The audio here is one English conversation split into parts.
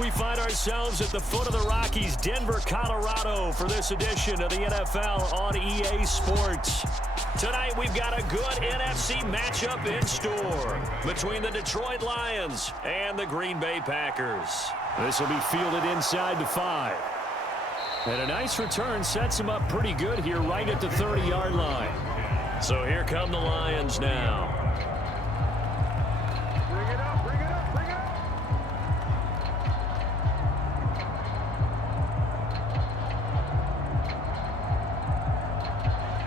We find ourselves at the foot of the Rockies, Denver, Colorado, for this edition of the NFL on EA Sports. Tonight, we've got a good NFC matchup in store between the Detroit Lions and the Green Bay Packers. This will be fielded inside the 5. And a nice return sets him up pretty good here right at the 30-yard line. So here come the Lions now. Bring it up, bring it up, bring it up.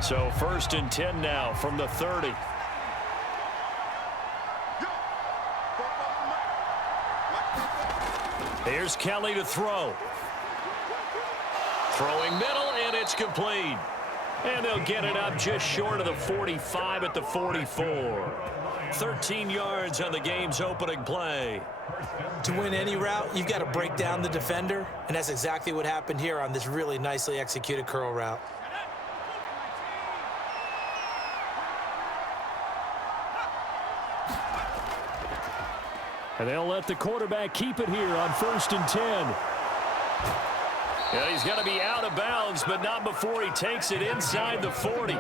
So 1st and 10 now from the 30. Here's Kelly to throw. Throwing middle, and it's complete. And they'll get it up just short of the 45 at the 44. 13 yards on the game's opening play. To win any route, you've got to break down the defender, and that's exactly what happened here on this really nicely executed curl route. And they'll let the quarterback keep it here on 1st and 10. Yeah, he's going to be out of bounds, but not before he takes it inside the 40.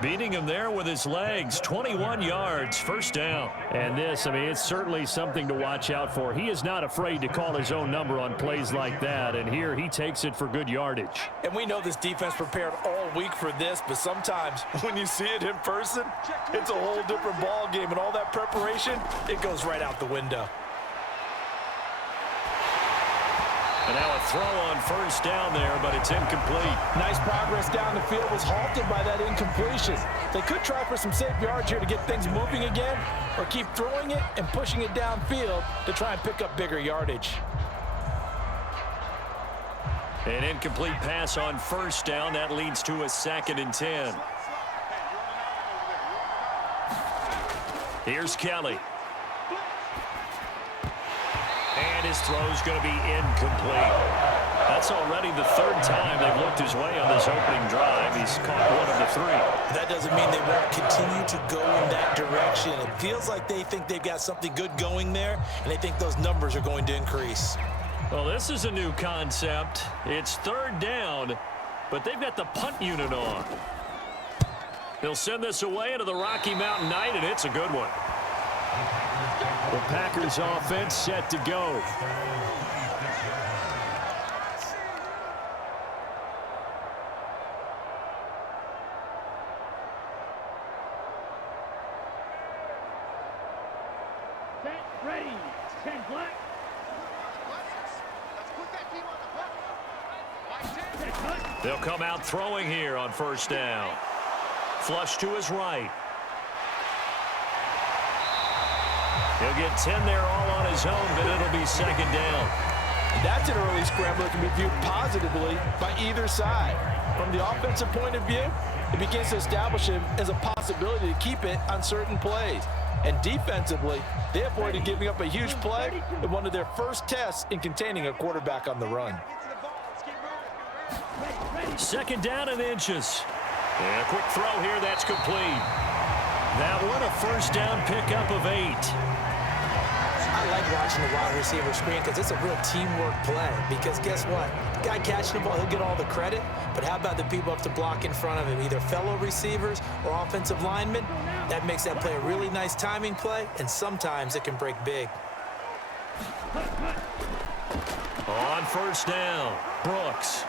Beating him there with his legs, 21 yards, 1st down. And this, I mean, it's certainly something to watch out for. He is not afraid to call his own number on plays like that, and here he takes it for good yardage. And we know this defense prepared all week for this, but sometimes when you see it in person, it's a whole different ball game, and all that preparation, it goes right out the window. And now a throw on 1st down there, but it's incomplete. Nice progress down the field, was halted by that incompletion. They could try for some safe yards here to get things moving again, or keep throwing it and pushing it downfield to try and pick up bigger yardage. An incomplete pass on 1st down. That leads to a 2nd and 10. Here's Kelly. And his throw's going to be incomplete. That's already the 3rd time they've looked his way on this opening drive. He's caught 1 of the 3. That doesn't mean they won't continue to go in that direction. It feels like they think they've got something good going there, and they think those numbers are going to increase. Well, this is a new concept. It's 3rd down, but they've got the punt unit on. They'll send this away into the Rocky Mountain Night, and it's a good one. The Packers offense set to go. Set, ready, 10 black. Let's put that team on the hook. They'll come out throwing here on 1st down. Flush to his right. He'll get 10 there all on his own, but it'll be 2nd down. That's an early scramble that can be viewed positively by either side. From the offensive point of view, it begins to establish him as a possibility to keep it on certain plays. And defensively, they avoided giving up a huge play in one of their first tests in containing a quarterback on the run. 2nd down and inches. And a quick throw here, that's complete. That one, a 1st down pickup of 8. I like watching the wide receiver screen because it's a real teamwork play. Because guess what? The guy catching the ball, he'll get all the credit. But how about the people up to block in front of him, either fellow receivers or offensive linemen? That makes that play a really nice timing play, and sometimes it can break big. On 1st down, Brooks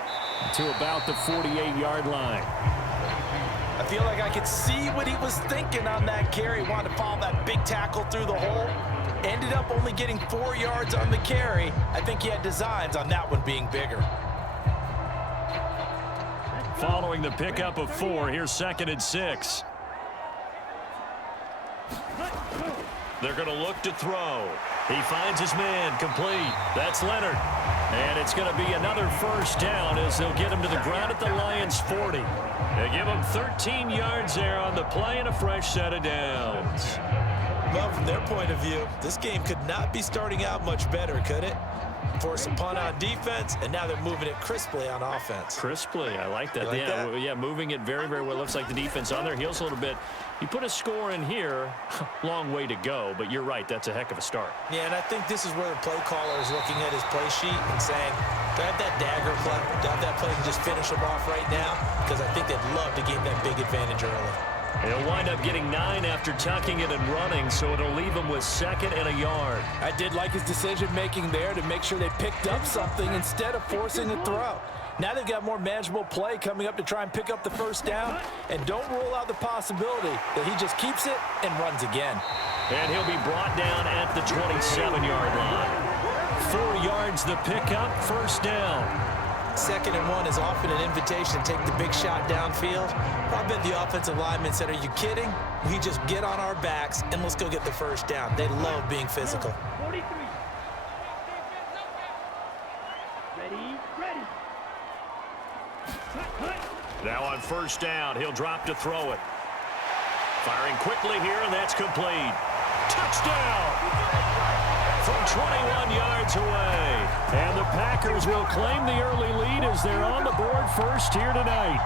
to about the 48-yard line. I feel like I could see what he was thinking on that carry. Wanted to follow that big tackle through the hole. Ended up only getting 4 yards on the carry. I think he had designs on that one being bigger. Following the pickup of 4, here's 2nd and 6. They're going to look to throw. He finds his man, complete. That's Leonard. And it's going to be another 1st down as they'll get him to the ground at the Lions' 40. They give him 13 yards there on the play and a fresh set of downs. Well, from their point of view, this game could not be starting out much better, could it? force a punt on defense, and now they're moving it crisply on offense. Crisply, I like that. Like that? Yeah, moving it very, very well. Looks like the defense on their heels a little bit. You put a score in here, long way to go, but you're right, that's a heck of a start. Yeah, and I think this is where the play caller is looking at his play sheet and saying, do I have that dagger play? Do I have that play to just finish them off right now? Because I think they'd love to gain that big advantage early. He'll wind up getting 9 after tucking it and running, so it'll leave him with 2nd and a yard. I did like his decision-making there to make sure they picked up something instead of forcing a throw. Now they've got more manageable play coming up to try and pick up the first down, and don't rule out the possibility that he just keeps it and runs again. And he'll be brought down at the 27-yard line. 4 yards the pickup, first down. 2nd and 1 is often an invitation to take the big shot downfield. I bet the offensive lineman said, are you kidding? We just get on our backs and let's go get the first down. They love being physical. 43. Ready. Now on first down, he'll drop to throw it. Firing quickly here, and that's complete. Touchdown! From 21 yards away. And the Packers will claim the early lead as they're on the board first here tonight.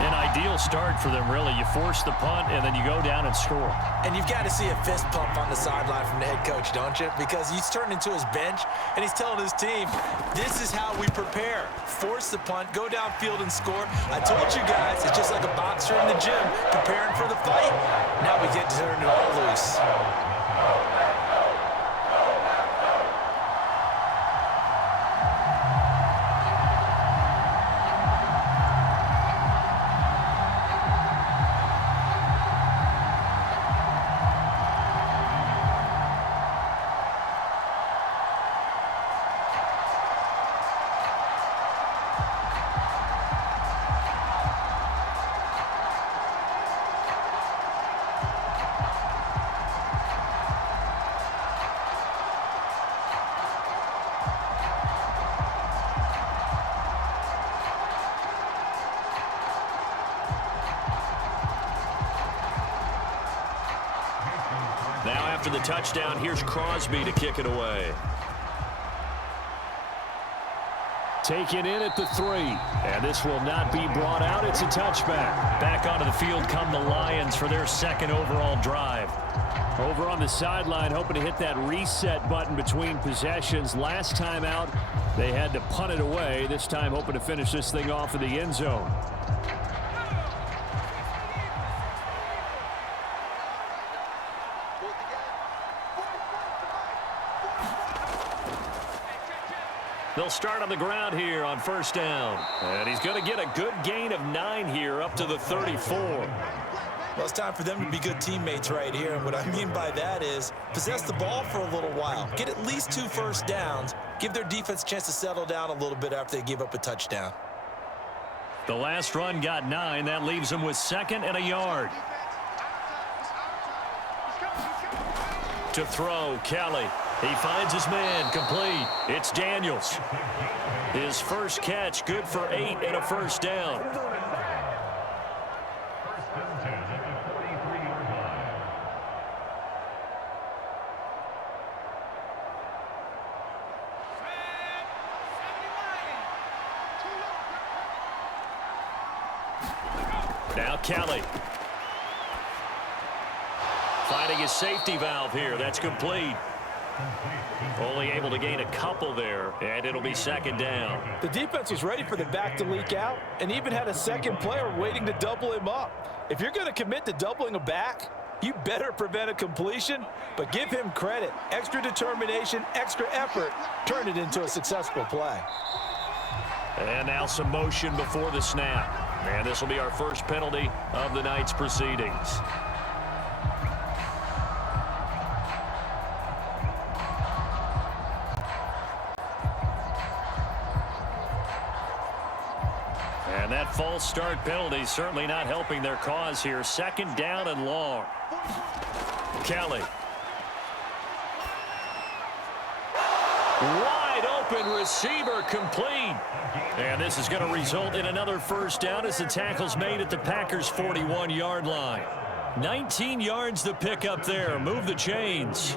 An ideal start for them, really. You force the punt, and then you go down and score. And you've got to see a fist pump on the sideline from the head coach, don't you? Because he's turned into his bench, and he's telling his team, this is how we prepare. Force the punt, go downfield and score. I told you guys, it's just like a boxer in the gym preparing for the fight. Now we get to turn it all loose. Now after the touchdown, here's Crosby to kick it away. Taken in at the 3. And this will not be brought out. It's a touchback. Back onto the field come the Lions for their 2nd overall drive. Over on the sideline, hoping to hit that reset button between possessions. Last time out, they had to punt it away. This time hoping to finish this thing off in the end zone. They'll start on the ground here on first down. And he's going to get a good gain of 9 here up to the 34. Well, it's time for them to be good teammates right here. And what I mean by that is possess the ball for a little while. Get at least 2 first downs. Give their defense a chance to settle down a little bit after they give up a touchdown. The last run got 9. That leaves them with 2nd and a yard. To throw, Kelly. He finds his man, complete. It's Daniels. His first catch, good for 8 and a first down. Now Kelly. Finding his safety valve here. That's complete. Only able to gain a couple there, and it'll be 2nd down. The defense was ready for the back to leak out and even had a second player waiting to double him up. If you're going to commit to doubling a back, you better prevent a completion, but give him credit. Extra determination, extra effort, turn it into a successful play. And now some motion before the snap. And this will be our first penalty of the night's proceedings. And that false start penalty certainly not helping their cause here. 2nd down and long. Kelly. Wide open receiver, complete. And this is going to result in another first down as the tackle's made at the Packers' 41-yard line. 19 yards the pick up there. Move the chains.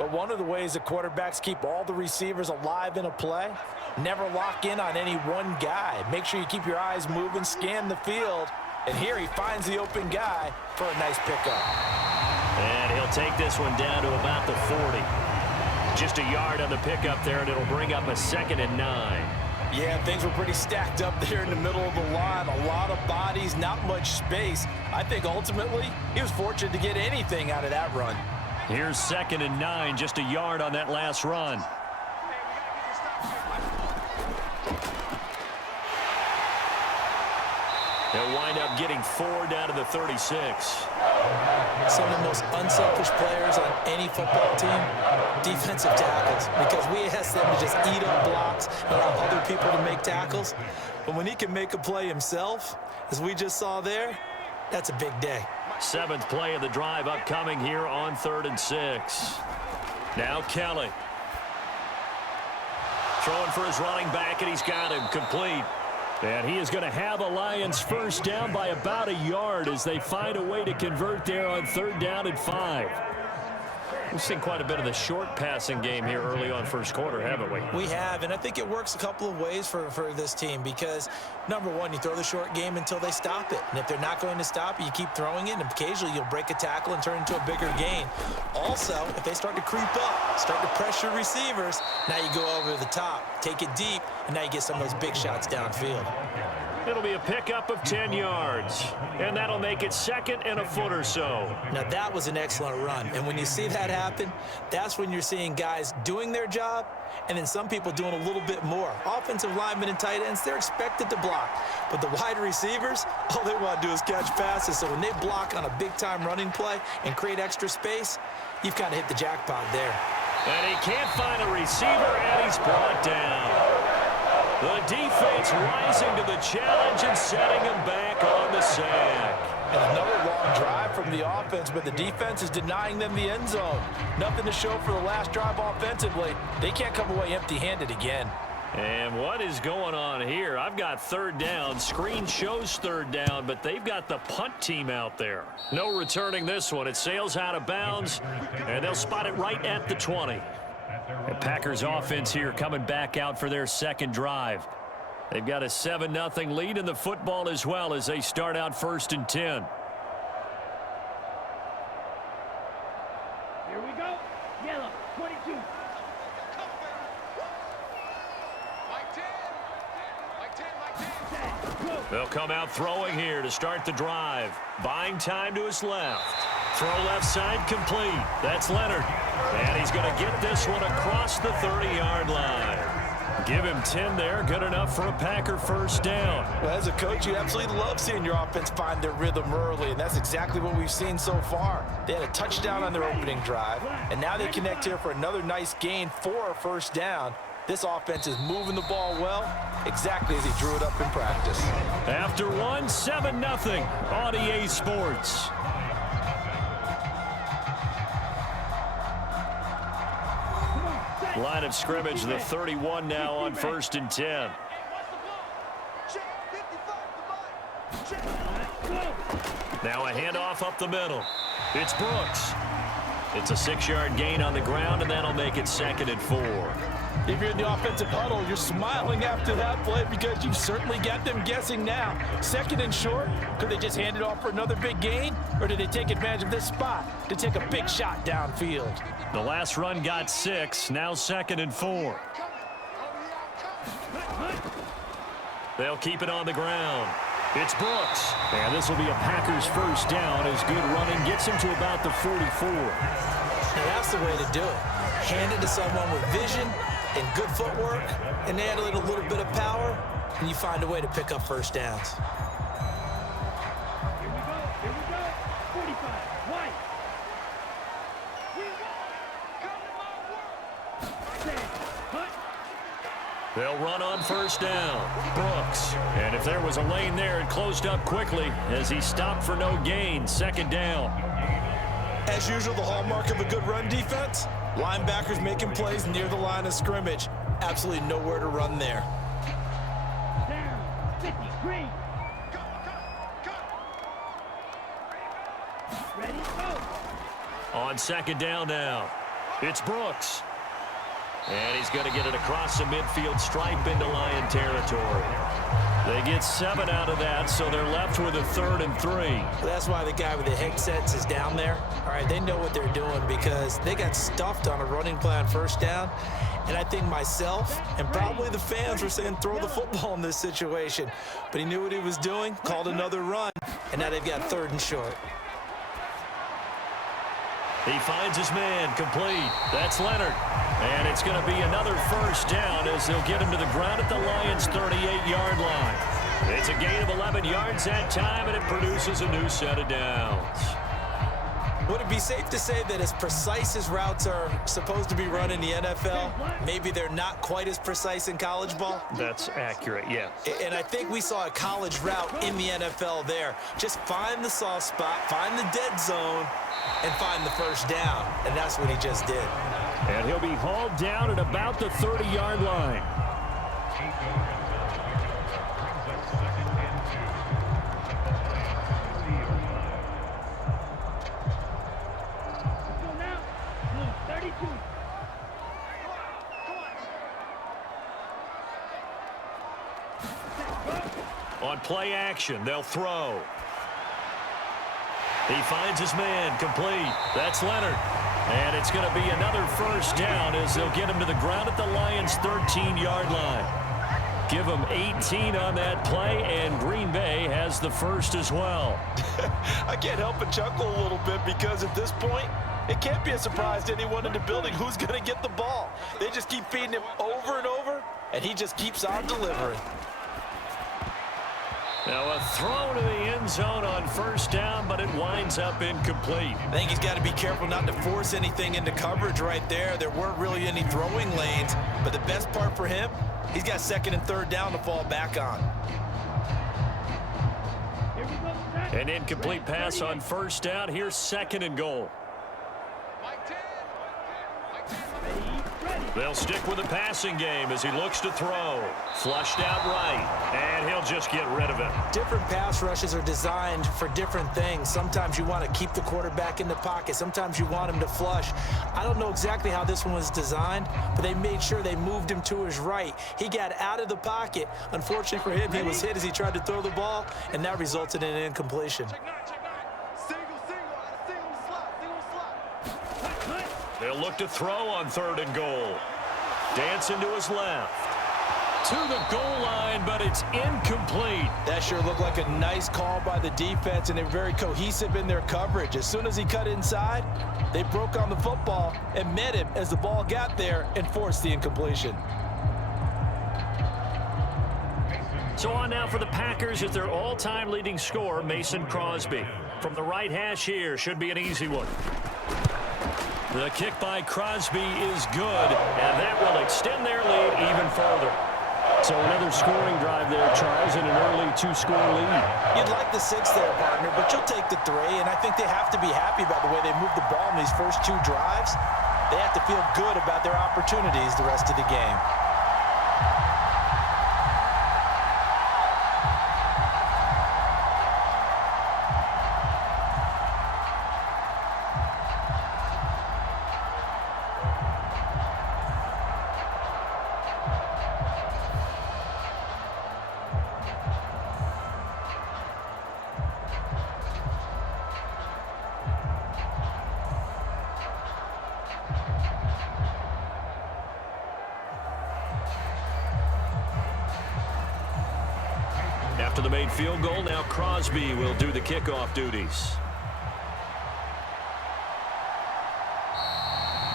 But one of the ways that quarterbacks keep all the receivers alive in a play, never lock in on any one guy. Make sure you keep your eyes moving, scan the field, and here he finds the open guy for a nice pickup. And he'll take this one down to about the 40. Just a yard on the pickup there, and it'll bring up a 2nd and 9. Yeah, things were pretty stacked up there in the middle of the line. A lot of bodies, not much space. I think ultimately he was fortunate to get anything out of that run. Here's 2nd and 9, just a yard on that last run. They'll wind up getting 4 down to the 36. Some of the most unselfish players on any football team, defensive tackles, because we ask them to just eat up blocks and allow other people to make tackles. But when he can make a play himself, as we just saw there, that's a big day. 7th play of the drive upcoming here on 3rd and 6. Now Kelly. Throwing for his running back, and he's got him complete. And he is going to have a Lions first down by about a yard as they find a way to convert there on 3rd down and 5. We've seen quite a bit of the short passing game here early on first quarter, haven't we? We have, and I think it works a couple of ways for this team because, number one, you throw the short game until they stop it. And if they're not going to stop it, you keep throwing it, and occasionally you'll break a tackle and turn into a bigger gain. Also, if they start to creep up, start to pressure receivers, now you go over the top, take it deep, and now you get some of those big shots downfield. It'll be a pickup of 10 yards, and that'll make it 2nd and a foot or so. Now, that was an excellent run, and when you see that happen, that's when you're seeing guys doing their job and then some people doing a little bit more. Offensive linemen and tight ends, they're expected to block, but the wide receivers, all they want to do is catch passes. So when they block on a big-time running play and create extra space, you've kind of hit the jackpot there. And he can't find a receiver, and he's brought down. The defense rising to the challenge and setting him back on the sack. And another long drive from the offense, but the defense is denying them the end zone. Nothing to show for the last drive offensively. They can't come away empty-handed again. And what is going on here? I've got 3rd down. Screen shows 3rd down, but they've got the punt team out there. No returning this one. It sails out of bounds, and they'll spot it right at the 20. The Packers offense here coming back out for their 2nd drive. They've got a 7-0 lead in the football as well as they start out 1st and 10. Here we go. Yellow, 22. They'll come out throwing here to start the drive. Buying time to his left. Throw left side complete. That's Leonard. And he's going to get this one across the 30-yard line. Give him 10 there. Good enough for a Packer first down. Well, as a coach, you absolutely love seeing your offense find their rhythm early, and that's exactly what we've seen so far. They had a touchdown on their opening drive, and now they connect here for another nice gain for a first down. This offense is moving the ball well, exactly as he drew it up in practice. After one, 7-0 on EA Sports. Line of scrimmage, the 31 now on 1st and 10. Now a handoff up the middle. It's Brooks. It's a 6-yard gain on the ground, and that'll make it 2nd and 4. If you're in the offensive huddle, you're smiling after that play because you've certainly got them guessing now. 2nd and short, could they just hand it off for another big gain? Or did they take advantage of this spot to take a big shot downfield? The last run got 6, now 2nd and 4. They'll keep it on the ground. It's Brooks. And this will be a Packers first down as good running gets him to about the 44. Now that's the way to do it. Hand it to someone with vision and good footwork, and add a little bit of power, and you find a way to pick up first downs. Here we go, 45, white. They'll run on first down. Brooks. And if there was a lane there, it closed up quickly as he stopped for no gain. 2nd down. As usual, the hallmark of a good run defense, linebackers making plays near the line of scrimmage. Absolutely nowhere to run there. Down, 50, green. Ready, go. On 2nd down now. It's Brooks. And he's going to get it across the midfield stripe into Lion territory. They get 7 out of that, so they're left with a 3rd and 3. Well, that's why the guy with the headsets is down there. All right, they know what they're doing because they got stuffed on a running play on first down. And I think myself and probably the fans were saying throw the football in this situation. But he knew what he was doing, called another run, and now they've got 3rd and short. He finds his man complete. That's Leonard. And it's going to be another first down as they'll get him to the ground at the Lions' 38-yard line. It's a gain of 11 yards that time, and it produces a new set of downs. Would it be safe to say that as precise as routes are supposed to be run in the NFL, maybe they're not quite as precise in college ball? That's accurate, yeah. And I think we saw a college route in the NFL there. Just find the soft spot, find the dead zone, and find the first down. And that's what he just did. And he'll be hauled down at about the 30-yard line. On play action, they'll throw. He finds his man complete. That's Leonard. And it's going to be another first down as they'll get him to the ground at the Lions' 13-yard line. Give him 18 on that play, and Green Bay has the first as well. I can't help but chuckle a little bit because at this point, it can't be a surprise to anyone in the building who's going to get the ball. They just keep feeding him over and over, and he just keeps on delivering. Now a throw to the end zone on first down, but it winds up incomplete. I think he's got to be careful not to force anything into coverage right there. There weren't really any throwing lanes, but the best part for him, he's got 2nd and 3rd down to fall back on. An incomplete pass on first down. Here's 2nd and goal. They'll stick with the passing game as he looks to throw. Flushed out right, and he'll just get rid of it. Different pass rushes are designed for different things. Sometimes you want to keep the quarterback in the pocket. Sometimes you want him to flush. I don't know exactly how this one was designed, but they made sure they moved him to his right. He got out of the pocket. Unfortunately for him, he was hit as he tried to throw the ball, and that resulted in an incompletion. They'll look to throw on 3rd and goal. Dancing to his left. To the goal line, but it's incomplete. That sure looked like a nice call by the defense, and they're very cohesive in their coverage. As soon as he cut inside, they broke on the football and met him as the ball got there and forced the incompletion. So on now for the Packers is their all-time leading scorer, Mason Crosby. From the right hash here, should be an easy one. The kick by Crosby is good, and that will extend their lead even further. So another scoring drive there, Charles, and an early 2-score lead. You'd like the 6 there, partner, but you'll take the 3, and I think they have to be happy about the way they moved the ball in these first 2 drives. They have to feel good about their opportunities the rest of the game. After the made field goal, now Crosby will do the kickoff duties.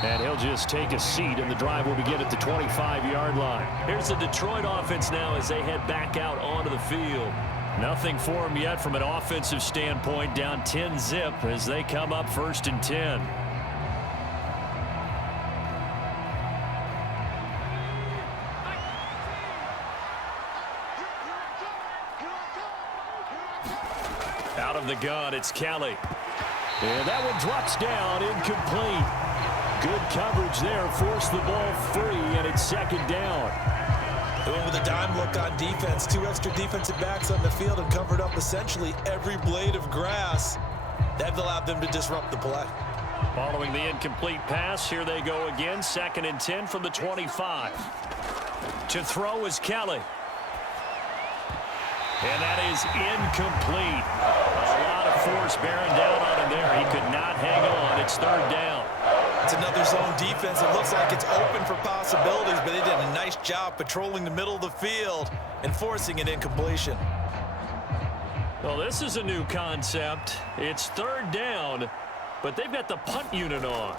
And he'll just take a seat, and the drive will begin at the 25-yard line. Here's the Detroit offense now as they head back out onto the field. Nothing for them yet from an offensive standpoint, down 10-zip as they come up 1st and 10. Out of the gun, it's Kelly. And that one drops down, incomplete. Good coverage there, forced the ball free, and it's 2nd down. They went with a dime look on defense. 2 extra defensive backs on the field and covered up essentially every blade of grass. That allowed them to disrupt the play. Following the incomplete pass, here they go again. 2nd and 10 from the 25. To throw is Kelly. And that is incomplete. A lot of force bearing down on him there. He could not hang on. It's 3rd down. It's another zone defense. It looks like it's open for possibilities, but they did a nice job patrolling the middle of the field and forcing an incompletion. Well, this is a new concept. It's 3rd down, but they've got the punt unit on.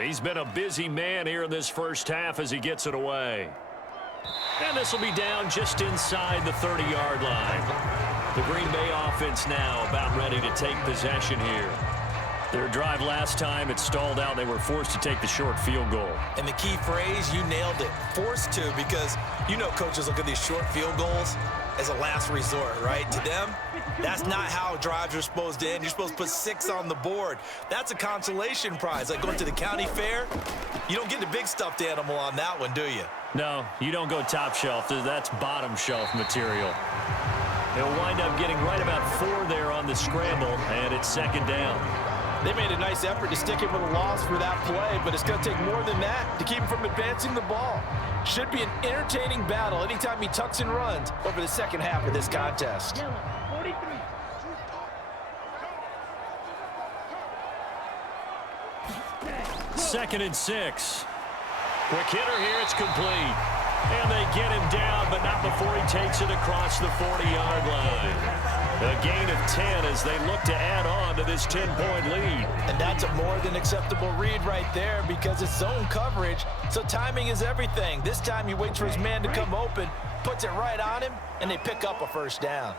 He's been a busy man here in this first half as he gets it away. And this will be down just inside the 30-yard line. The Green Bay offense now about ready to take possession here. Their drive last time, it stalled out. They were forced to take the short field goal. And the key phrase, you nailed it, forced to, because you know coaches look at these short field goals as a last resort, right? To them, that's not how drives are supposed to end. You're supposed to put 6 on the board. That's a consolation prize. Like going to the county fair, you don't get the big stuffed animal on that one, do you? No, you don't go top shelf. That's bottom shelf material. They'll wind up getting right about 4 there on the scramble, and it's 2nd down. They made a nice effort to stick him with a loss for that play, but it's going to take more than that to keep him from advancing the ball. Should be an entertaining battle anytime he tucks and runs over the second half of this contest. Yellow, 43. 2nd and 6. Quick hitter here, it's complete. And they get him down, but not before he takes it across the 40-yard line. A gain of 10 as they look to add on to this 10-point lead. And that's a more than acceptable read right there because it's zone coverage, so timing is everything. This time he waits for his man to come open, puts it right on him, and they pick up a 1st down.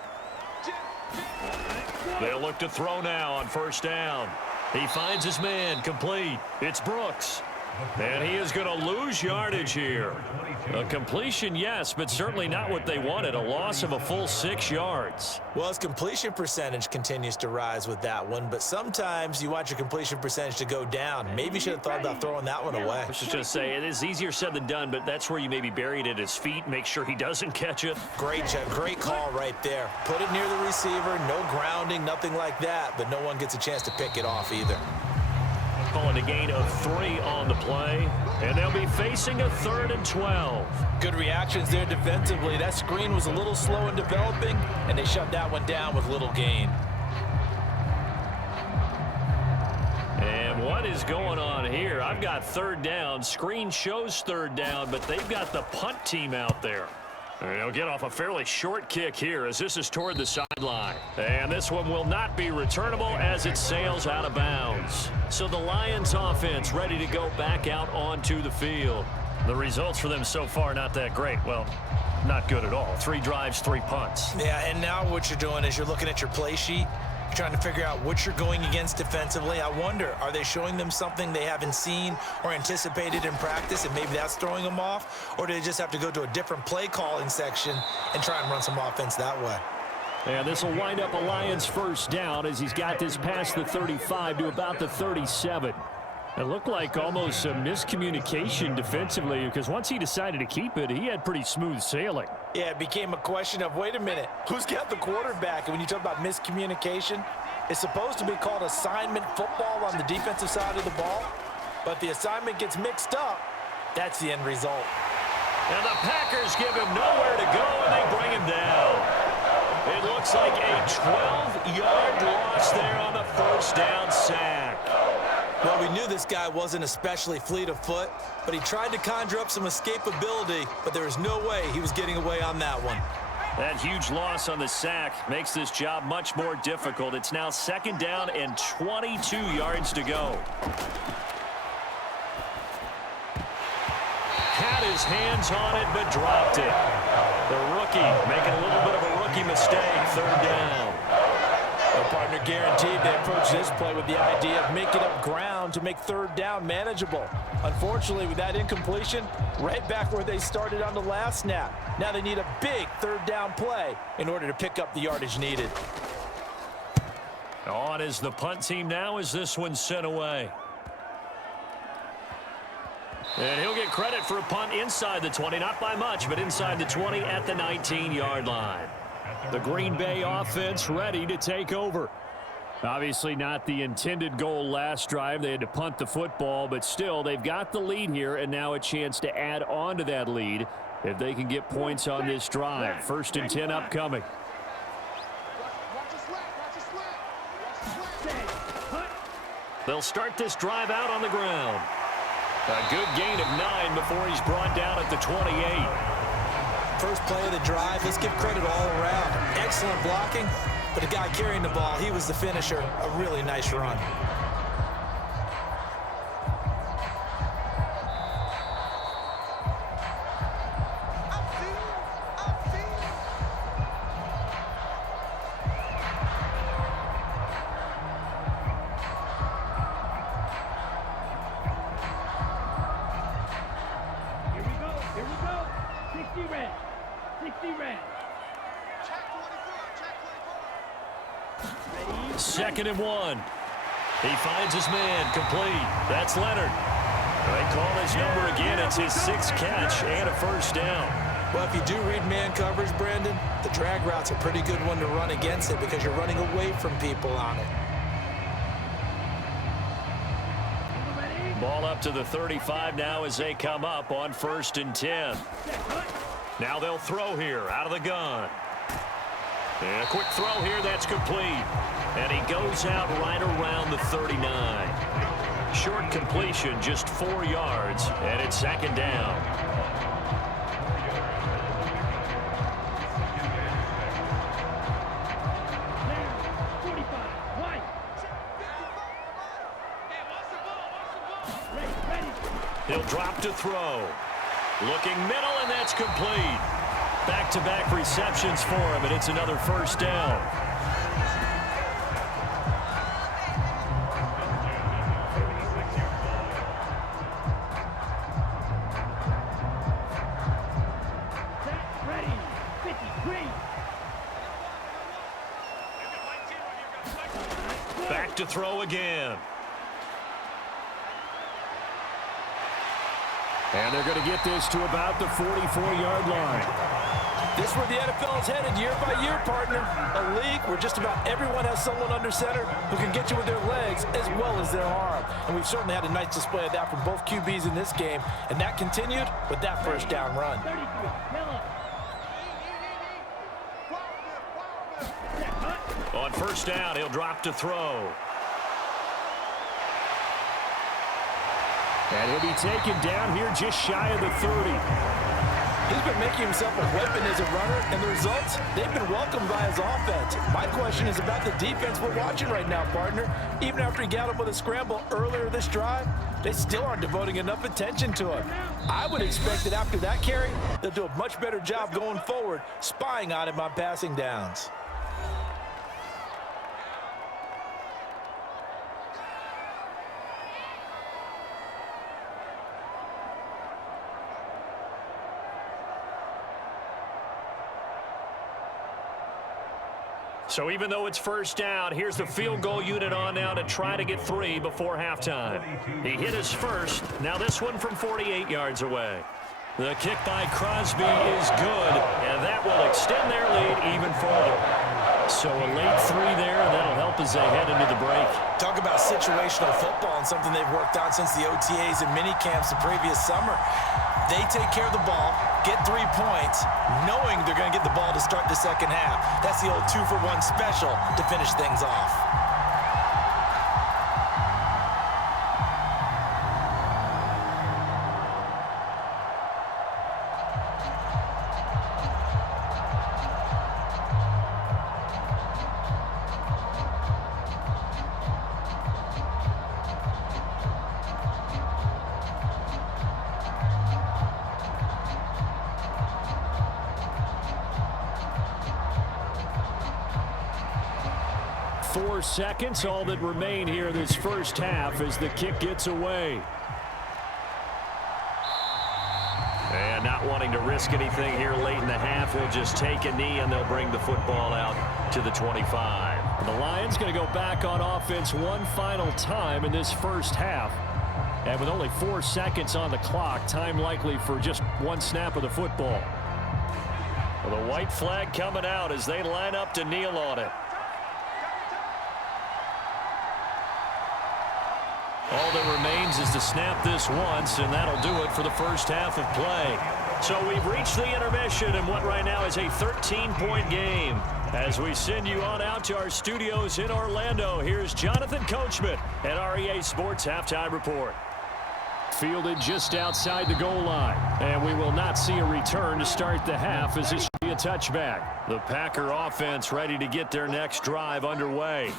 They'll look to throw now on 1st down. He finds his man, complete. It's Brooks. And he is going to lose yardage here. A completion, yes, but certainly not what they wanted. A loss of a full 6 yards. Well, his completion percentage continues to rise with that one, but sometimes you want your completion percentage to go down. Maybe you should have thought about throwing that one away. I was just going to say, it is easier said than done, but that's where you maybe bury it at his feet, make sure he doesn't catch it. Great call right there. Put it near the receiver, no grounding, nothing like that, but no one gets a chance to pick it off either. Calling a gain of 3 on the play, and they'll be facing a 3rd and 12. Good reactions there defensively. That screen was a little slow in developing, and they shut that one down with little gain. And what is going on here? I've got 3rd down. Screen shows 3rd down, but they've got the punt team out there. They'll get off a fairly short kick here as this is toward the sideline. And this one will not be returnable as it sails out of bounds. So the Lions offense ready to go back out onto the field. The results for them so far not that great. Well, not good at all. 3 drives, 3 punts. Yeah, and now what you're doing is you're looking at your play sheet. You're trying to figure out what you're going against defensively. I wonder, are they showing them something they haven't seen or anticipated in practice, and maybe that's throwing them off? Or do they just have to go to a different play calling section and try and run some offense that way? And this will wind up a Lions 1st down as he's got this past the 35 to about the 37. It looked like almost a miscommunication defensively because once he decided to keep it, he had pretty smooth sailing. Yeah, it became a question of, wait a minute, who's got the quarterback? And when you talk about miscommunication, it's supposed to be called assignment football on the defensive side of the ball. But the assignment gets mixed up. That's the end result. And the Packers give him nowhere to go, and they bring him down. It looks like a 12-yard loss there on the 1st down sack. Well, we knew this guy wasn't especially fleet of foot, but he tried to conjure up some escapability, but there was no way he was getting away on that one. That huge loss on the sack makes this job much more difficult. It's now 2nd down and 22 yards to go. Had his hands on it, but dropped it. The rookie making a little bit of a rookie mistake, 3rd down. Their partner guaranteed they approach this play with the idea of making up ground to make 3rd down manageable. Unfortunately, with that incompletion, right back where they started on the last snap. Now they need a big 3rd down play in order to pick up the yardage needed. On is the punt team now as this one's sent away. And he'll get credit for a punt inside the 20, not by much, but inside the 20 at the 19-yard line. The Green Bay offense ready to take over. Obviously not the intended goal last drive. They had to punt the football, but still they've got the lead here, and now a chance to add on to that lead if they can get points on this drive. 1st and 10 upcoming. They'll start this drive out on the ground. A good gain of 9 before he's brought down at the 28. First play of the drive, let's give credit all around. Excellent blocking, but the guy carrying the ball, he was the finisher. A really nice run. Here we go. 60 red. 60 red. Check 24. Ready? 2nd and 1. He finds his man complete. That's Leonard. They call his number again. It's his 6th catch and a 1st down. Well, if you do read man coverage, Brandon, the drag route's a pretty good one to run against it because you're running away from people on it. Ball up to the 35 now as they come up on 1st and 10. Now they'll throw here out of the gun. And a quick throw here that's complete. And he goes out right around the 39. Short completion, just 4 yards, and it's 2nd down. He'll drop to throw. Looking middle, and that's complete. Back-to-back receptions for him, and it's another 1st down. Ready. 53. Back to throw again. And they're going to get this to about the 44-yard line. This is where the NFL is headed year by year, partner. A league where just about everyone has someone under center who can get you with their legs as well as their arm. And we've certainly had a nice display of that from both QBs in this game. And that continued with that 1st down run. 33. Yellow. On 1st down, he'll drop to throw. And he'll be taken down here just shy of the 30. He's been making himself a weapon as a runner, and the results, they've been welcomed by his offense. My question is about the defense we're watching right now, partner. Even after he got him with a scramble earlier this drive, they still aren't devoting enough attention to him. I would expect that after that carry, they'll do a much better job going forward, spying on him on passing downs. So even though it's 1st down, here's the field goal unit on now to try to get 3 before halftime. He hit his first. Now this one from 48 yards away. The kick by Crosby is good, and that will extend their lead even further. So a late 3 there, and that'll help as they head into the break. Talk about situational football and something they've worked on since the OTAs and mini camps the previous summer. They take care of the ball, get 3 points, knowing they're going to get the ball to start the 2nd half. That's the old 2-for-1 special to finish things off. Seconds, all that remain here this 1st half as the kick gets away. And not wanting to risk anything here late in the half, he'll just take a knee and they'll bring the football out to the 25. The Lions going to go back on offense one final time in this 1st half. And with only 4 seconds on the clock, time likely for just 1 snap of the football. Well, the white flag coming out as they line up to kneel on it. All that remains is to snap this once, and that'll do it for the first half of play. So we've reached the intermission in what right now is a 13-point game. As we send you on out to our studios in Orlando, here's Jonathan Coachman at REA Sports Halftime Report. Fielded just outside the goal line, and we will not see a return to start the half as this should be a touchback. The Packer offense ready to get their next drive underway.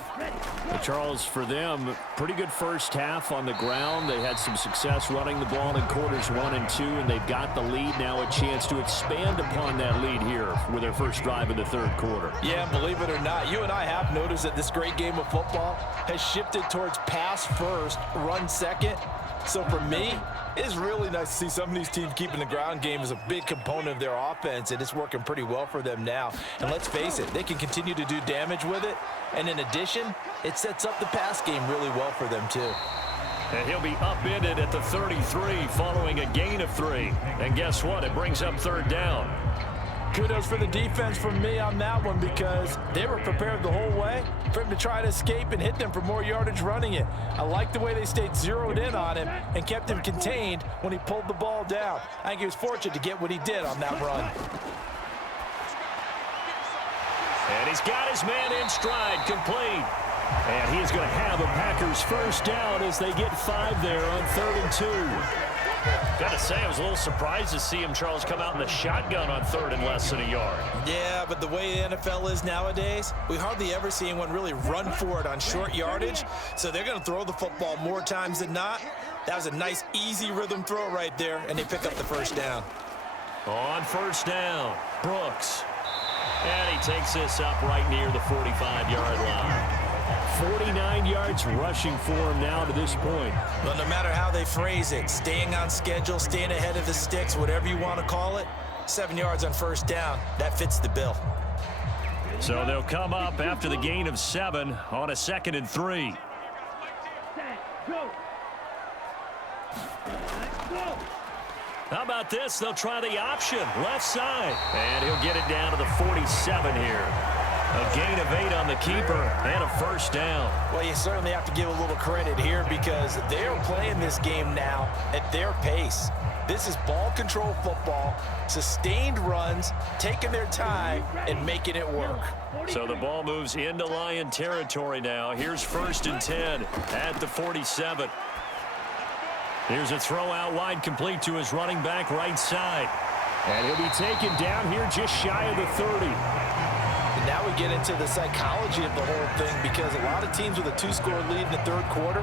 But Charles, for them, pretty good first half on the ground. They had some success running the ball in quarters 1 and 2, and they've got the lead now, a chance to expand upon that lead here with their first drive in the third quarter. Yeah, believe it or not, you and I have noticed that this great game of football has shifted towards pass first, run second. So for me, it's really nice to see some of these teams keeping the ground game as a big component of their offense, and it's working pretty well for them now. And let's face it, they can continue to do damage with it. And in addition, it sets up the pass game really well for them too. And he'll be upended at the 33 following a gain of 3. And guess what? It brings up third down. Kudos for the defense from me on that one because they were prepared the whole way for him to try to escape and hit them for more yardage running it. I like the way they stayed zeroed in on him and kept him contained when he pulled the ball down. I think he was fortunate to get what he did on that run. And he's got his man in stride, complete. And he is going to have a Packers first down as they get 5 there on 3rd and 2. Got to say, I was a little surprised to see him, Charles, come out in the shotgun on 3rd and less than a yard. Yeah, but the way the NFL is nowadays, we hardly ever see anyone really run for it on short yardage. So they're going to throw the football more times than not. That was a nice, easy rhythm throw right there, and they pick up the first down. On first down, Brooks. And he takes this up right near the 45-yard line. 49 yards rushing for him now to this point. Well, no matter how they phrase it, staying on schedule, staying ahead of the sticks, whatever you want to call it, 7 yards on first down, that fits the bill. So they'll come up after the gain of 7 on a 2nd and 3. How about this? They'll try the option, left side. And he'll get it down to the 47 here. A gain of 8 on the keeper and a first down. Well, you certainly have to give a little credit here because they're playing this game now at their pace. This is ball control football, sustained runs, taking their time, and making it work. So the ball moves into Lion territory now. Here's 1st and 10 at the 47. Here's a throw out wide, complete to his running back right side. And he'll be taken down here just shy of the 30. And now we get into the psychology of the whole thing because a lot of teams with a 2-score lead in the third quarter,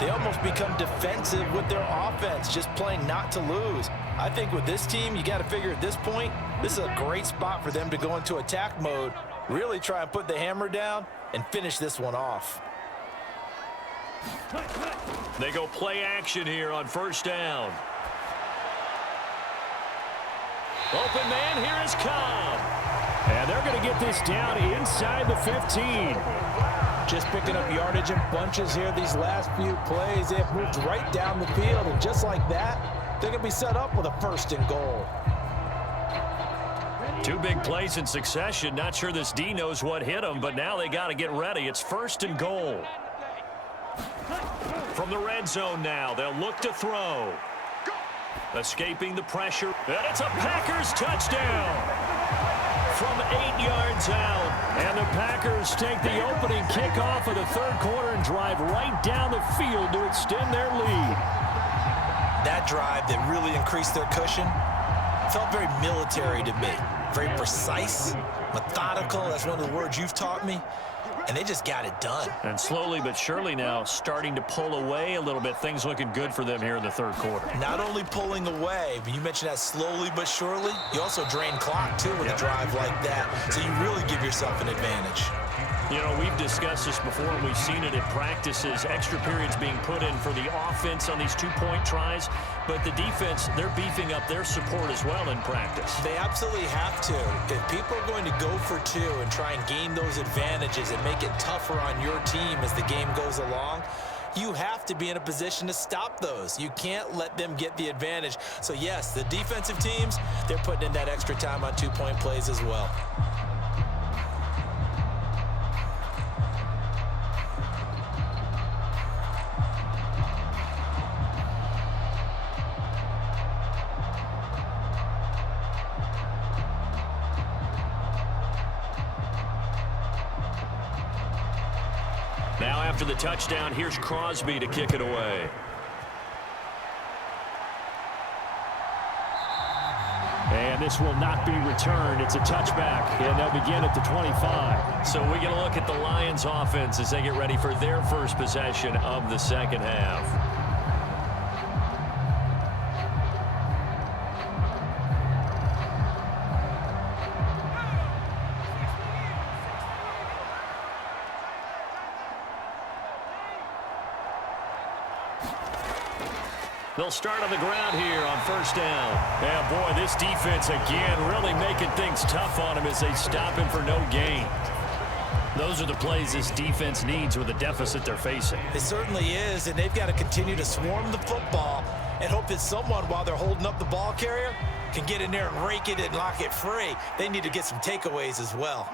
they almost become defensive with their offense, just playing not to lose. I think with this team, you got to figure at this point, this is a great spot for them to go into attack mode, really try and put the hammer down and finish this one off. They go play action here on first down. Open man, here is Cobb. And they're going to get this down inside the 15. Just picking up yardage in bunches here these last few plays. They have moved right down the field, and just like that, they're going to be set up with a 1st and goal. 2 big plays in succession. Not sure this D knows what hit him, but now they got to get ready. It's 1st and goal. From the red zone now, they'll look to throw. Escaping the pressure, and it's a Packers touchdown. From 8 yards out, and the Packers take the opening kickoff of the third quarter and drive right down the field to extend their lead. That drive that really increased their cushion felt very military to me. Very precise, methodical, that's one of the words you've taught me. And they just got it done. And slowly but surely now starting to pull away a little bit. Things looking good for them here in the third quarter. Not only pulling away, but you mentioned that slowly but surely. You also drain clock, too, with a drive like that. So you really give yourself an advantage. You know, we've discussed this before, and we've seen it in practices. Extra periods being put in for the offense on these 2-point tries. But the defense, they're beefing up their support as well in practice. They absolutely have to. If people are going to go for 2 and try and gain those advantages and make it tougher on your team as the game goes along, you have to be in a position to stop those. You can't let them get the advantage. So, yes, the defensive teams, they're putting in that extra time on 2-point plays as well. Now after the touchdown, here's Crosby to kick it away. And this will not be returned. It's a touchback, and they'll begin at the 25. So we get a look at the Lions offense as they get ready for their first possession of the second half. They'll start on the ground here on first down. Yeah, boy, this defense again really making things tough on him as they stop him for no gain. Those are the plays this defense needs with the deficit they're facing. It certainly is, and they've got to continue to swarm the football and hope that someone, while they're holding up the ball carrier, can get in there and rake it and lock it free. They need to get some takeaways as well.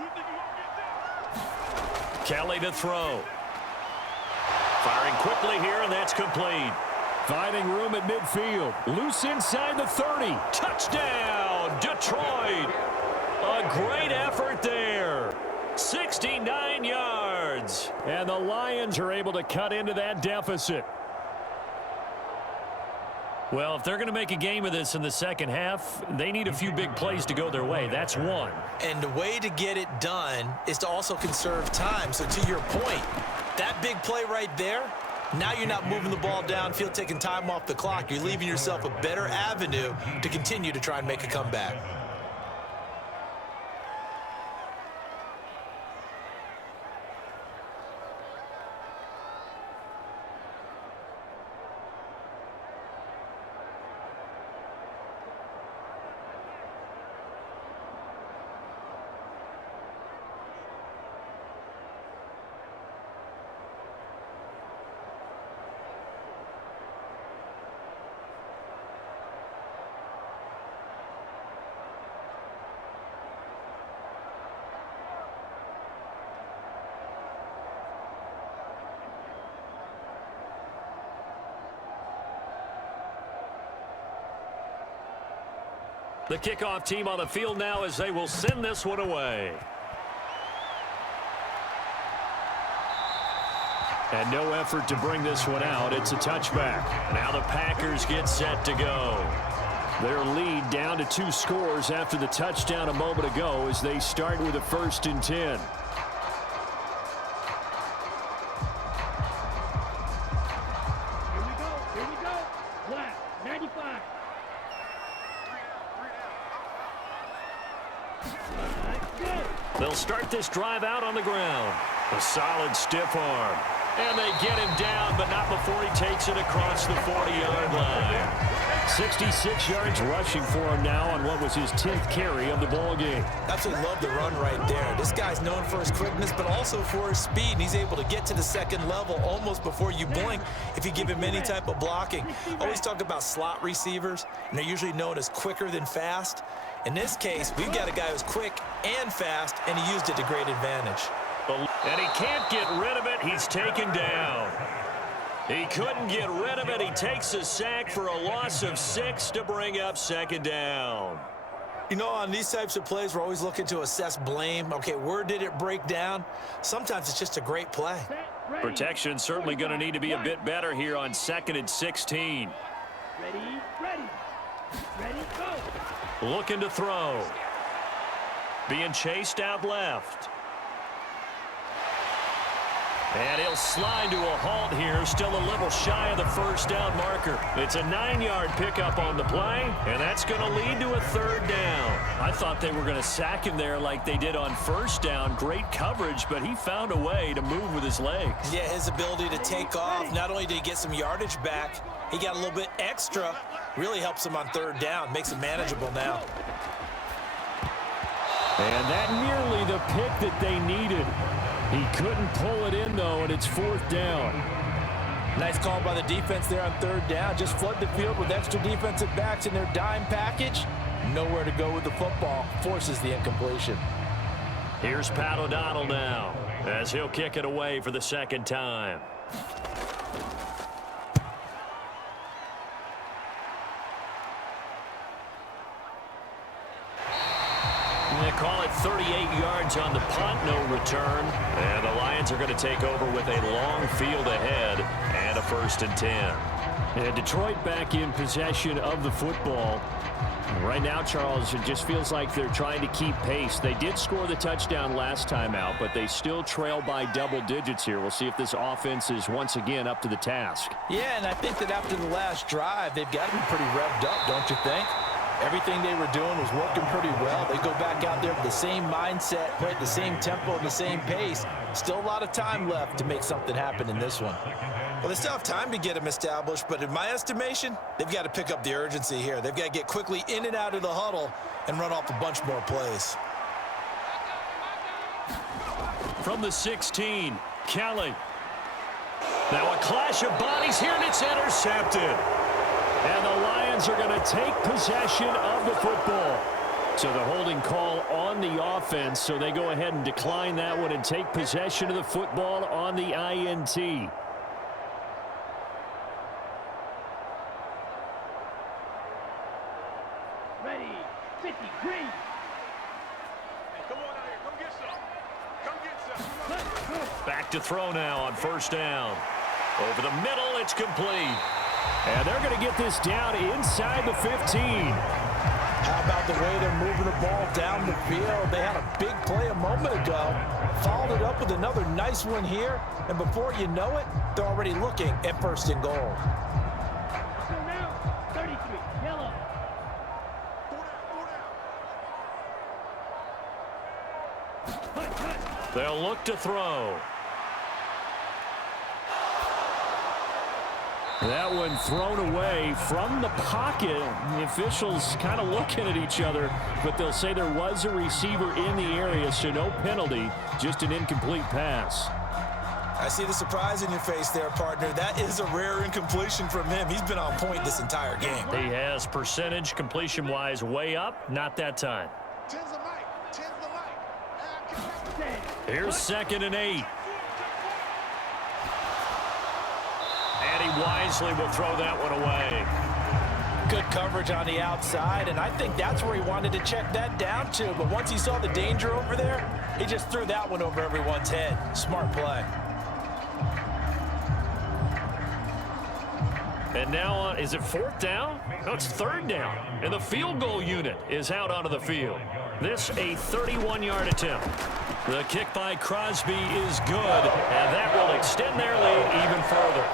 Kelly to throw. Firing quickly here, and that's complete. Finding room at midfield. Loose inside the 30. Touchdown, Detroit. A great effort there. 69 yards. And the Lions are able to cut into that deficit. Well, if they're going to make a game of this in the second half, they need a few big plays to go their way. That's one. And the way to get it done is to also conserve time. So to your point, that big play right there, now you're not moving the ball downfield, taking time off the clock. You're leaving yourself a better avenue to continue to try and make a comeback. The kickoff team on the field now as they will send this one away. And no effort to bring this one out. It's a touchback. Now the Packers get set to go. Their lead down to 2 scores after the touchdown a moment ago as they start with a 1st and 10. Here we go. Black, 95. They'll start this drive out on the ground. A solid stiff arm. And they get him down, but not before he takes it across the 40-yard line. 66 yards rushing for him now on what was his 10th carry of the ball game. Absolutely love the run right there. This guy's known for his quickness, but also for his speed. And he's able to get to the second level almost before you blink if you give him any type of blocking. Always talk about slot receivers, and they're usually known as quicker than fast. In this case, we've got a guy who's quick and fast, and he used it to great advantage. And he can't get rid of it. He's taken down. He couldn't get rid of it. He takes a sack for a loss of 6 to bring up second down. You know, on these types of plays, we're always looking to assess blame. Okay, where did it break down? Sometimes it's just a great play. Protection certainly going to need to be a bit better here on 2nd and 16. Ready, go. Looking to throw. Being chased out left. And he'll slide to a halt here, still a little shy of the first down marker. It's a 9-yard pickup on the play, and that's going to lead to a 3rd down. I thought they were going to sack him there like they did on first down. Great coverage, but he found a way to move with his legs. Yeah, his ability to take off, not only did he get some yardage back, he got a little bit extra. Really helps him on 3rd down, makes it manageable now. And that nearly the pick that they needed. He couldn't pull it in, though, and it's 4th down. Nice call by the defense there on 3rd down. Just flood the field with extra defensive backs in their dime package. Nowhere to go with the football. Forces the incompletion. Here's Pat O'Donnell now as he'll kick it away for the 2nd time. Call it 38 yards on the punt, no return. And the Lions are going to take over with a long field ahead and a 1st and 10. And Detroit back in possession of the football. Right now, Charles, it just feels like they're trying to keep pace. They did score the touchdown last time out, but they still trail by double digits here. We'll see if this offense is once again up to the task. Yeah, and I think that after the last drive, they've got to be pretty revved up, don't you think? Everything they were doing was working pretty well. They go back out there with the same mindset, play at the same tempo, and the same pace. Still a lot of time left to make something happen in this one. Well, they still have time to get them established, but in my estimation, they've got to pick up the urgency here. They've got to get quickly in and out of the huddle and run off a bunch more plays. From the 16, Kelly. Now a clash of bodies here, and it's intercepted. And the Lions are going to take possession of the football. So the holding call on the offense, so they go ahead and decline that one and take possession of the football on the INT. Ready, 50, green. Come on out here. Come get some. Come get some. Back to throw now on 1st down. Over the middle, it's complete. And they're going to get this down inside the 15. How about the way they're moving the ball down the field? They had a big play a moment ago, followed it up with another nice one here, and before you know it, they're already looking at 1st and goal. So now, 33, yellow. They'll look to throw. That one thrown away from the pocket. The officials kind of looking at each other, but they'll say there was a receiver in the area, so no penalty, just an incomplete pass. I see the surprise in your face there, partner. That is a rare incompletion from him. He's been on point this entire game. He has percentage completion-wise way up. Not that time. Here's 2nd and 8. And he wisely will throw that one away. Good coverage on the outside, and I think that's where he wanted to check that down to. But once he saw the danger over there, he just threw that one over everyone's head. Smart play. And now, is it 4th down? No, it's 3rd down. And the field goal unit is out onto the field. This a 31-yard attempt. The kick by Crosby is good, and that will extend their lead even further.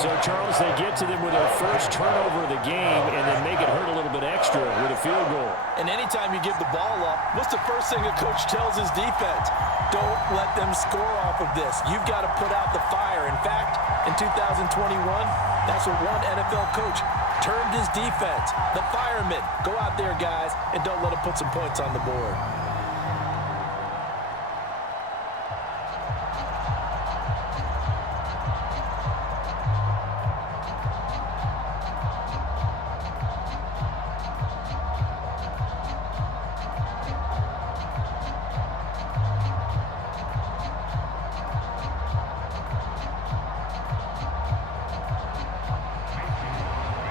So, Charles, they get to them with their first turnover of the game and then make it hurt a little bit extra with a field goal. And anytime you give the ball up, what's the first thing a coach tells his defense? Don't let them score off of this. You've got to put out the fire. In fact, in 2021, that's what one NFL coach termed his defense. The firemen. Go out there, guys, and don't let them put some points on the board.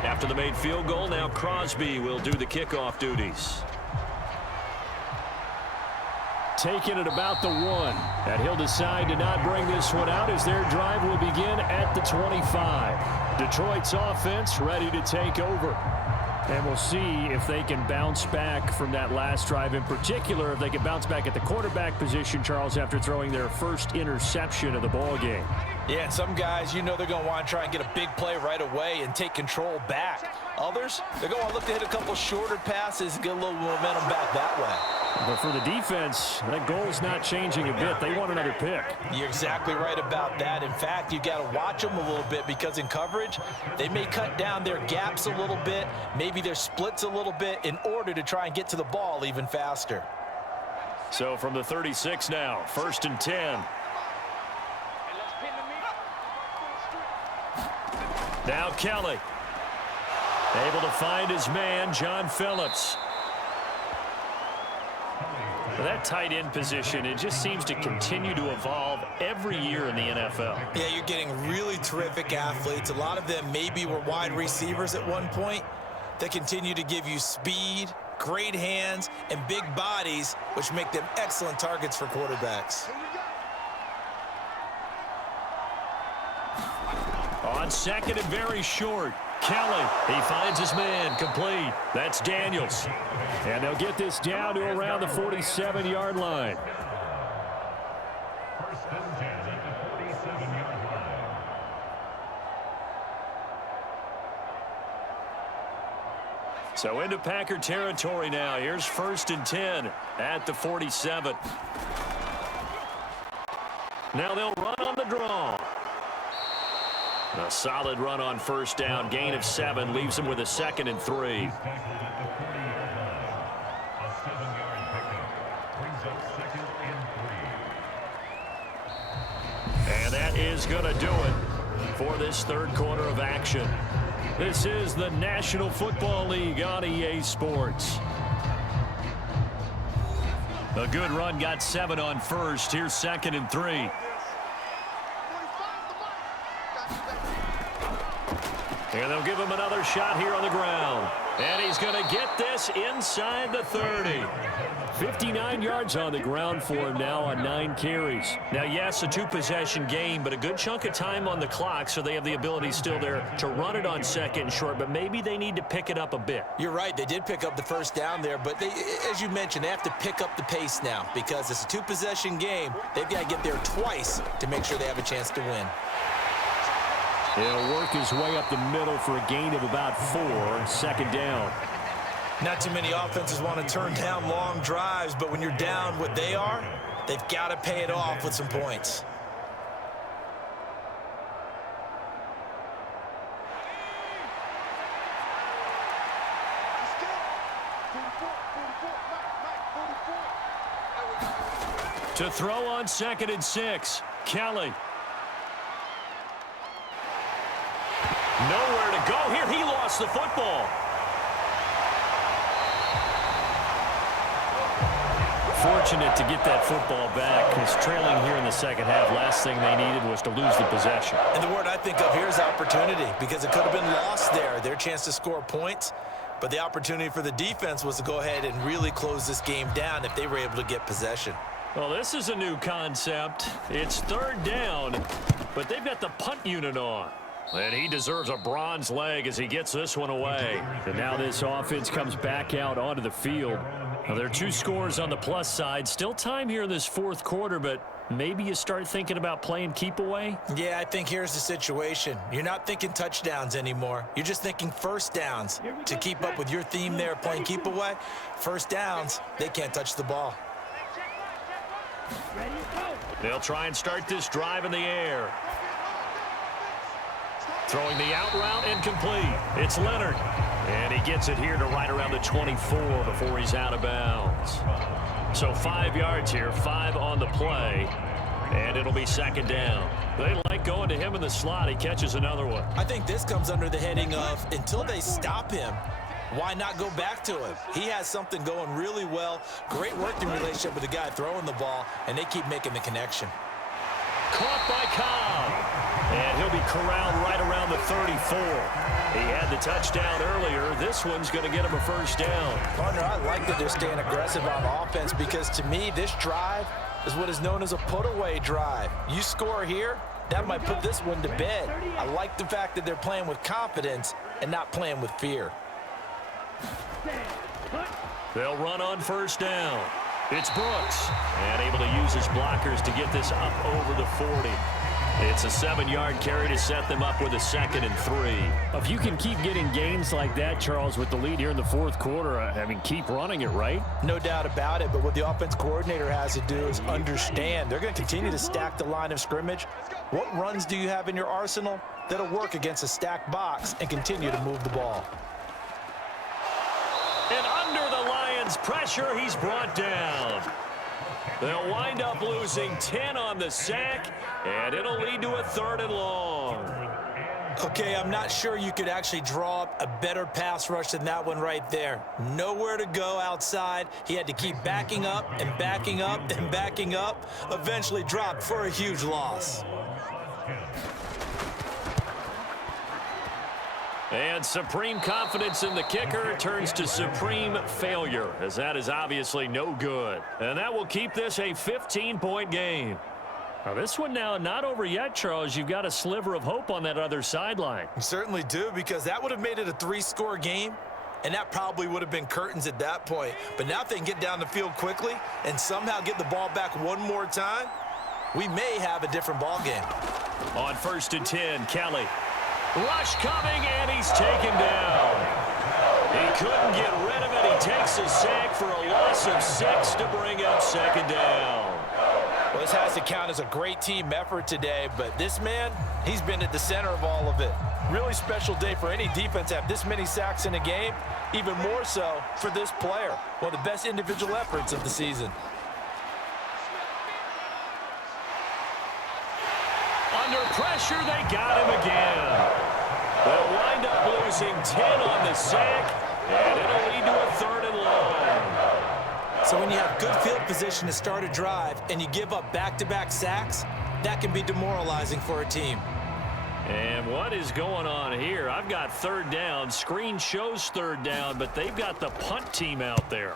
After the made field goal, now Crosby will do the kickoff duties. Taking it about the 1. And he'll decide to not bring this one out as their drive will begin at the 25. Detroit's offense ready to take over. And we'll see if they can bounce back from that last drive. In particular, if they can bounce back at the quarterback position, Charles, after throwing their first interception of the ball game. Yeah, and some guys, you know they're going to want to try and get a big play right away and take control back. Others, they're going to look to hit a couple shorter passes and get a little momentum back that way. But for the defense, that goal's not changing a bit. They want another pick. You're exactly right about that. In fact, you've got to watch them a little bit because in coverage, they may cut down their gaps a little bit, maybe their splits a little bit in order to try and get to the ball even faster. So from the 36 now, 1st and 10. Now Kelly, able to find his man, John Phillips. That tight end position, it just seems to continue to evolve every year in the NFL. Yeah, you're getting really terrific athletes. A lot of them maybe were wide receivers at one point. They continue to give you speed, great hands, and big bodies, which make them excellent targets for quarterbacks. On second and very short, Kelly, he finds his man, complete. That's Daniels. And they'll get this down to around the 47-yard line. First and 10 at the 47-yard line. So into Packer territory now. Here's first and 10 at the 47. Now they'll run on the draw. A solid run on first down. Gain of 7 leaves him with a 2nd and 3. A 7-yard pickup brings up 2nd and 3. And that is going to do it for this third quarter of action. This is the National Football League on EA Sports. A good run, got 7 on first. Here's 2nd and 3. And they'll give him another shot here on the ground. And he's going to get this inside the 30. 59 yards on the ground for him now on 9 carries. Now, yes, a 2-possession game, but a good chunk of time on the clock, so they have the ability still there to run it on 2nd and short, but maybe they need to pick it up a bit. You're right. They did pick up the first down there, but they, as you mentioned, they have to pick up the pace now because it's a 2-possession game. They've got to get there twice to make sure they have a chance to win. He'll work his way up the middle for a gain of about 4. 2nd down. Not too many offenses want to turn down long drives, but when you're down what they are, they've got to pay it off with some points. To throw on 2nd and 6, Kelly. Nowhere to go here. He lost the football. Fortunate to get that football back. He's trailing here in the second half. Last thing they needed was to lose the possession. And the word I think of here is opportunity, because it could have been lost there. Their chance to score points, but the opportunity for the defense was to go ahead and really close this game down if they were able to get possession. Well, this is a new concept. It's 3rd down, but they've got the punt unit on. And he deserves a bronze leg as he gets this one away. And now this offense comes back out onto the field. Now, there are 2 scores on the plus side. Still time here in this 4th quarter, but maybe you start thinking about playing keep away? Yeah, I think here's the situation. You're not thinking touchdowns anymore. You're just thinking first downs. To keep up with your theme there, playing keep away, first downs, they can't touch the ball. They'll try and start this drive in the air. Throwing the out route incomplete. It's Leonard. And he gets it here to right around the 24 before he's out of bounds. So 5 yards here, 5 on the play. And it'll be 2nd down. They like going to him in the slot. He catches another one. I think this comes under the heading of until they stop him, why not go back to him? He has something going really well. Great working relationship with the guy throwing the ball, and they keep making the connection. Caught by Cobb. And he'll be corralled right around the 34. He had the touchdown earlier. This one's going to get him a first down. Partner, I like that they're staying aggressive on offense because, to me, this drive is what is known as a put-away drive. You score here, that might put this one to bed. I like the fact that they're playing with confidence and not playing with fear. They'll run on first down. It's Brooks. And able to use his blockers to get this up over the 40. It's a 7-yard carry to set them up with a 2nd and 3. If you can keep getting gains like that, Charles, with the lead here in the 4th quarter, I mean, keep running it, right? No doubt about it, but what the offense coordinator has to do is understand they're going to continue to stack the line of scrimmage. What runs do you have in your arsenal that'll work against a stacked box and continue to move the ball? And under the Lions' pressure, he's brought down. They'll wind up losing 10 on the sack, and it'll lead to a 3rd and long. Okay, I'm not sure you could actually draw up a better pass rush than that one right there. Nowhere to go outside. He had to keep backing up and backing up and backing up. Eventually dropped for a huge loss. And supreme confidence in the kicker turns to supreme failure, as that is obviously no good. And that will keep this a 15-point game. Now, this one now not over yet, Charles. You've got a sliver of hope on that other sideline. You certainly do, because that would have made it a 3-score game, and that probably would have been curtains at that point. But now if they can get down the field quickly and somehow get the ball back one more time, we may have a different ball game. On 1st and 10, Kelly. Rush coming, and he's taken down. He couldn't get rid of it. He takes a sack for a loss of 6 to bring up 2nd down. Well, this has to count as a great team effort today, but this man, he's been at the center of all of it. Really special day for any defense to have this many sacks in a game, even more so for this player. One of the best individual efforts of the season. Under pressure, they got him again. They'll wind up losing 10 on the sack, and it'll lead to a 3rd and long. So when you have good field position to start a drive and you give up back-to-back sacks, that can be demoralizing for a team. And what is going on here? I've got 3rd down. Screen shows 3rd down, but they've got the punt team out there.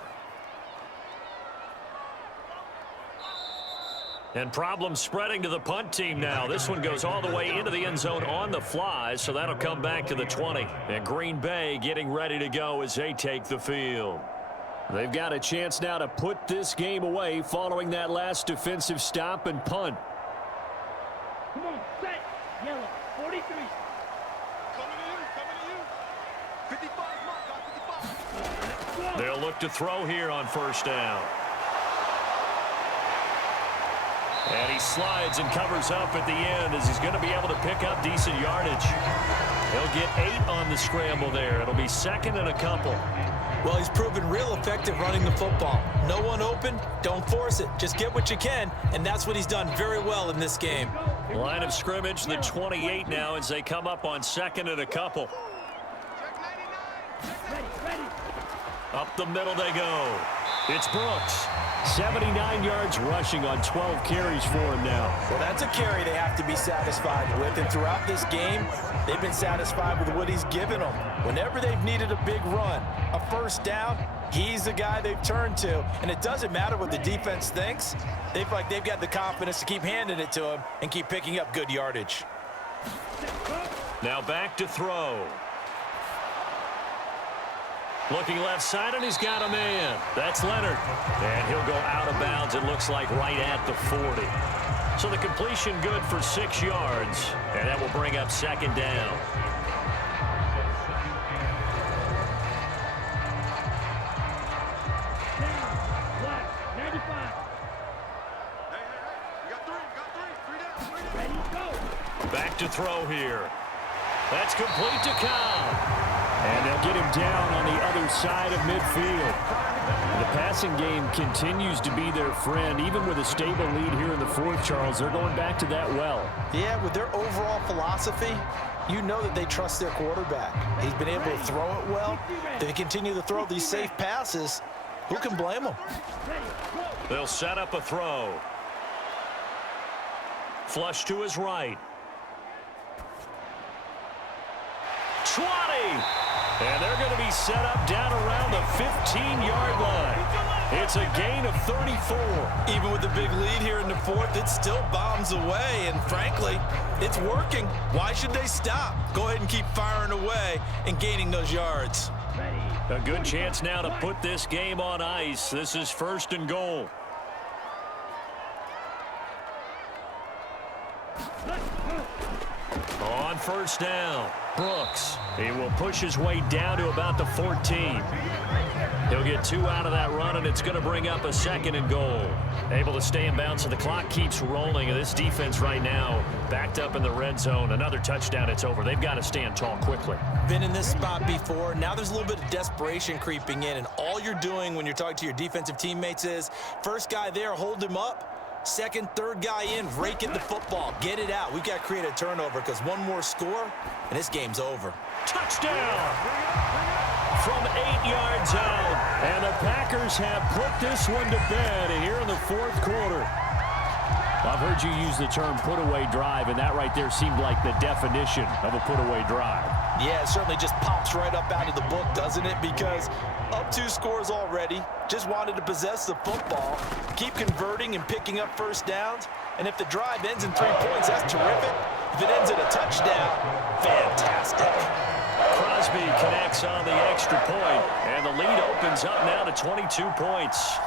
And problems spreading to the punt team now. This one goes all the way into the end zone on the fly, so that'll come back to the 20. And Green Bay getting ready to go as they take the field. They've got a chance now to put this game away following that last defensive stop and punt. Come on, set. Yellow, 43. Coming to you. 55, mark, 55. They'll look to throw here on 1st down. And he slides and covers up at the end as he's going to be able to pick up decent yardage. He'll get 8 on the scramble there. It'll be 2nd and a couple. Well, he's proven real effective running the football. No one open, don't force it. Just get what you can, and that's what he's done very well in this game. Line of scrimmage, the 28 now as they come up on 2nd and a couple. Ready. Up the middle they go. It's Brooks. 79 yards rushing on 12 carries for him now. Well, that's a carry they have to be satisfied with, and throughout this game, they've been satisfied with what he's given them. Whenever they've needed a big run, a 1st down, he's the guy they've turned to, and it doesn't matter what the defense thinks. They've got the confidence to keep handing it to him and keep picking up good yardage. Now back to throw. Looking left side, and he's got a man. That's Leonard. And he'll go out of bounds, it looks like, right at the 40. So the completion good for 6 yards, and that will bring up 2nd down. Left, 95. Hey. You got 3 down. 3 down. Back to throw here. That's complete to Kyle. And they'll get him down on the other side of midfield. The passing game continues to be their friend. Even with a stable lead here in the 4th, Charles, they're going back to that well. Yeah, with their overall philosophy, you know that they trust their quarterback. He's been able to throw it well. They continue to throw these safe passes. Who can blame them? They'll set up a throw. Flush to his right. 20. And they're going to be set up down around the 15-yard line. It's a gain of 34. Even with the big lead here in the 4th, it still bombs away. And frankly, it's working. Why should they stop? Go ahead and keep firing away and gaining those yards. A good chance now to put this game on ice. This is 1st and goal. On 1st down, Brooks. He will push his way down to about the 14. He'll get 2 out of that run, and it's going to bring up a 2nd and goal. Able to stay in bounds, so the clock keeps rolling. And this defense right now backed up in the red zone. Another touchdown, it's over. They've got to stand tall quickly. Been in this spot before. Now there's a little bit of desperation creeping in, and all you're doing when you're talking to your defensive teammates is, first guy there, hold him up. 2nd, 3rd guy in, rake at the football. Get it out. We've got to create a turnover because one more score, and this game's over. Touchdown from 8 yards out. And the Packers have put this one to bed here in the 4th quarter. I've heard you use the term put-away drive, and that right there seemed like the definition of a put-away drive. Yeah, it certainly just pops right up out of the book, doesn't it? Because up 2 scores already, just wanted to possess the football, keep converting and picking up first downs. And if the drive ends in 3 points, that's terrific. If it ends in a touchdown, fantastic. Crosby connects on the extra point, and the lead opens up now to 22 points.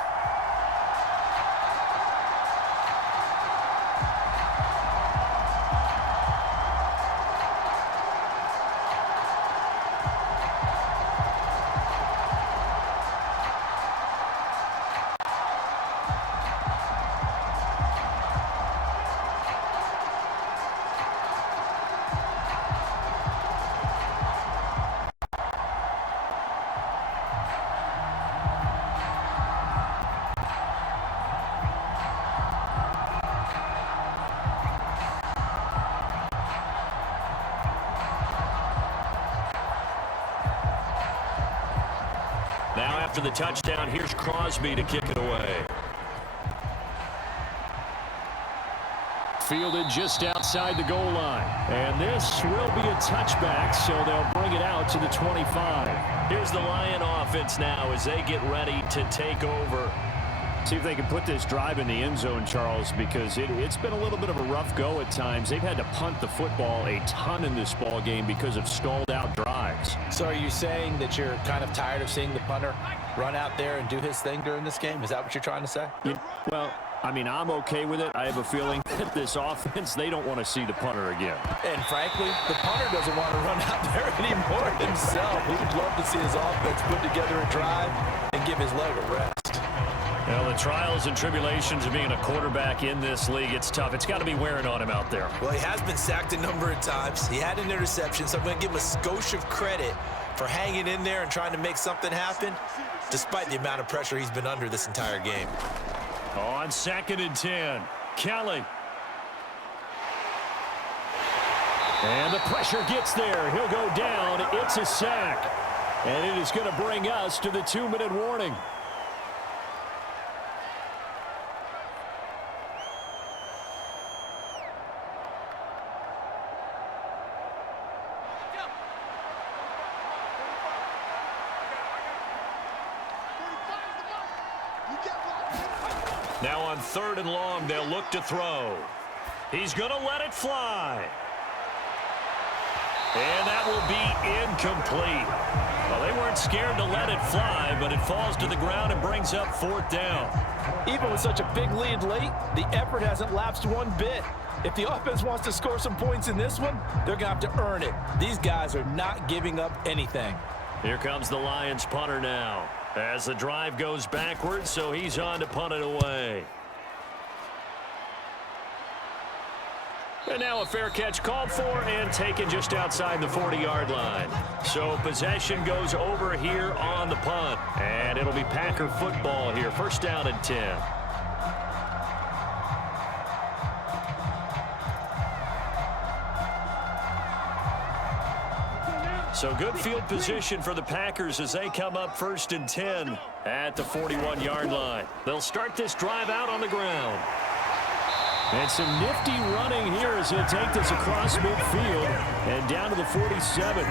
Now after the touchdown, here's Crosby to kick it away. Fielded just outside the goal line. And this will be a touchback, so they'll bring it out to the 25. Here's the Lion offense now as they get ready to take over. See if they can put this drive in the end zone, Charles, because it's been a little bit of a rough go at times. They've had to punt the football a ton in this ball game because of stalled out drives. So are you saying that you're kind of tired of seeing the punter run out there and do his thing during this game? Is that what you're trying to say? Well, I mean, I'm okay with it. I have a feeling that this offense, they don't want to see the punter again. And frankly, the punter doesn't want to run out there anymore himself. He would love to see his offense put together a drive and give his leg a rest. Well, the trials and tribulations of being a quarterback in this league, it's tough. It's got to be wearing on him out there. Well, he has been sacked a number of times. He had an interception, so I'm going to give him a skosh of credit for hanging in there and trying to make something happen, despite the amount of pressure he's been under this entire game. On 2nd and 10, Kelly. And the pressure gets there. He'll go down. It's a sack. And it is going to bring us to the 2-minute warning. Now on 3rd and long, they'll look to throw. He's going to let it fly. And that will be incomplete. Well, they weren't scared to let it fly, but it falls to the ground and brings up 4th down. Even with such a big lead late, the effort hasn't lapsed one bit. If the offense wants to score some points in this one, they're going to have to earn it. These guys are not giving up anything. Here comes the Lions punter now, as the drive goes backwards, so he's on to punt it away. And now a fair catch called for and taken just outside the 40-yard line. So possession goes over here on the punt. And it'll be Packer football here. 1st down and 10. So good field position for the Packers as they come up 1st and 10 at the 41-yard line. They'll start this drive out on the ground. And some nifty running here as he'll take this across midfield and down to the 47.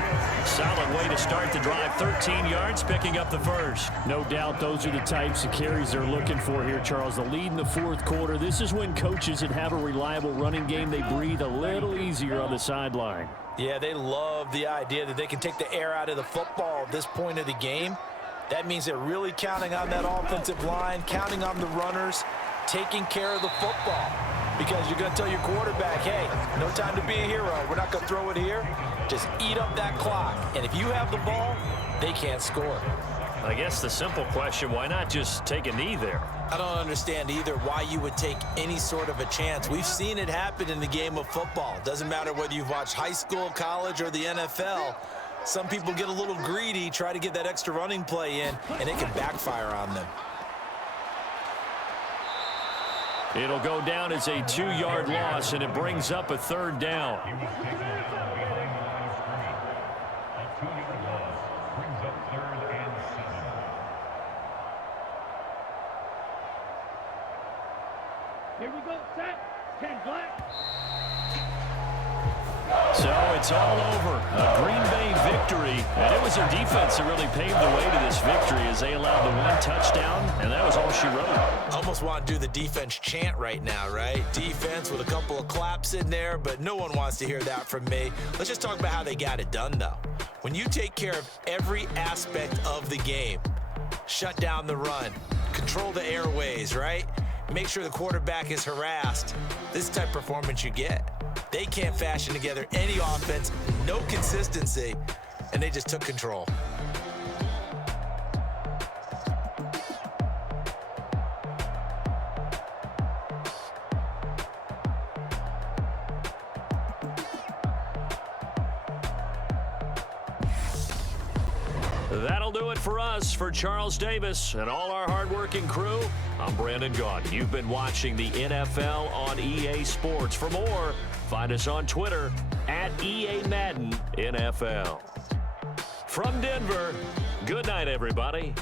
Solid way to start the drive. 13 yards, picking up the 1st. No doubt those are the types of carries they're looking for here, Charles. The lead in the 4th quarter. This is when coaches that have a reliable running game, they breathe a little easier on the sideline. Yeah, they love the idea that they can take the air out of the football at this point of the game. That means they're really counting on that offensive line, counting on the runners, taking care of the football. Because you're going to tell your quarterback, hey, no time to be a hero. We're not going to throw it here. Just eat up that clock. And if you have the ball, they can't score. I guess the simple question, why not just take a knee there? I don't understand either why you would take any sort of a chance. We've seen it happen in the game of football. Doesn't matter whether you've watched high school, college, or the NFL. Some people get a little greedy, try to get that extra running play in, and it can backfire on them. It'll go down as a 2-yard loss, and it brings up a 3rd down. Here we go, set. 10, black. So it's all over. A Green Bay victory. And it was their defense that really paved the way to this victory as they allowed the one touchdown, and that was all she wrote. Almost want to do the defense chant right now, right? Defense with a couple of claps in there, but no one wants to hear that from me. Let's just talk about how they got it done, though. When you take care of every aspect of the game, shut down the run, control the airways, right? Make sure the quarterback is harassed. This type of performance you get. They can't fashion together any offense, no consistency, and they just took control. That'll do it for us. For Charles Davis and all our hardworking crew, I'm Brandon Gaudin. You've been watching the NFL on EA Sports. For more, find us on Twitter at EA Madden NFL. From Denver, good night, everybody.